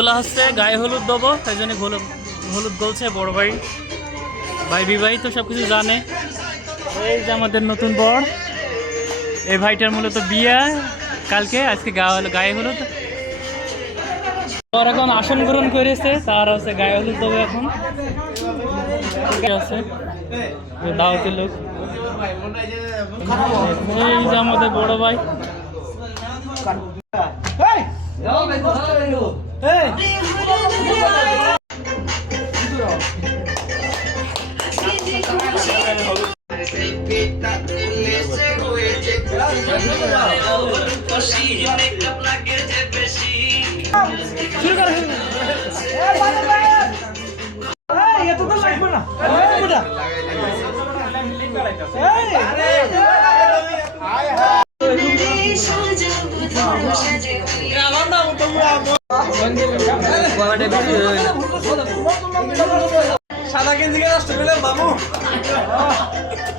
গোলা হচ্ছে, গায়ে হলুদ দেবো, তাই জন্য হলুদ গলছে বড় ভাই। ভাই বিবাহিত সব কিছু জানে। এই যে আমাদের নতুন বর, এই ভাইটার মূলত বিয়ে কালকে, আজকে গায়ে হলুদ। আর এখন আসন গ্রহণ করেছে, তার হচ্ছে গায়ে হলুদ দেবে এখন। আছে দাওয়াতের লোক। এই যে আমাদের বড় ভাই। সাদা গেঞ্জি নষ্ট করলে মামু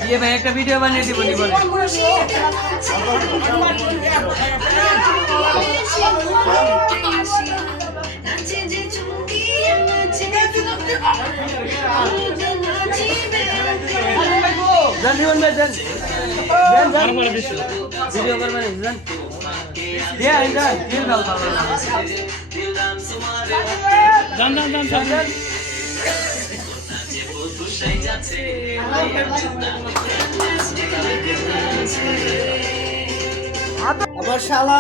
ইয়ে ভাই একটা ভিডিও বানিয়ে দিব নি বলে জান জীবন ভাই জান জান ভিডিও করবেন জান দিয়া জান দিল দাও জান জান জান জান আমার শালা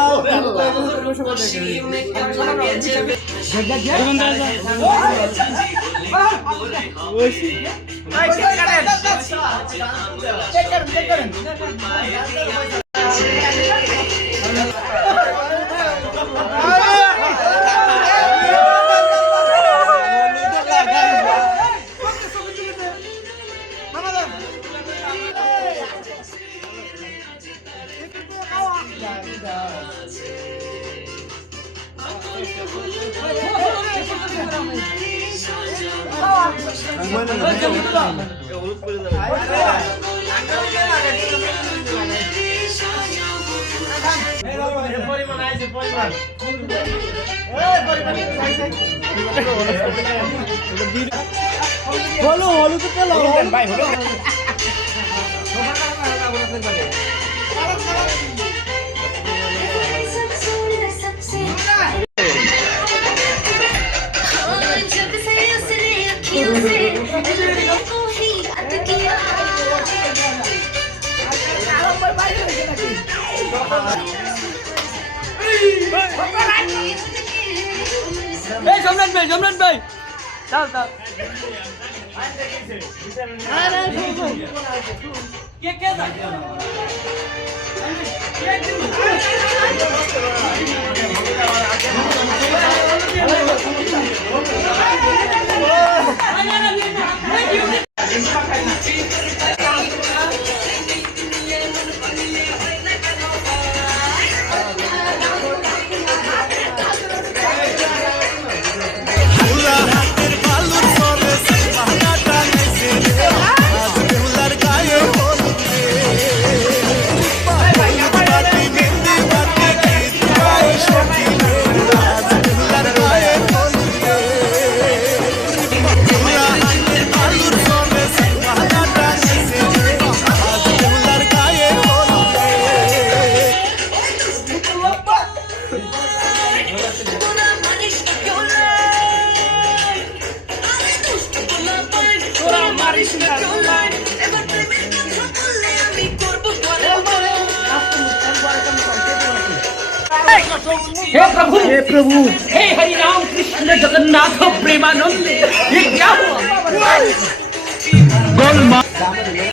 হলো হলো তো চলো ভাই হলো জমরান ভাই দাও দাও কে কে हे प्रभु हे हरि राम कृष्ण जगन्नाथ प्रेमानंद ये क्या हुआ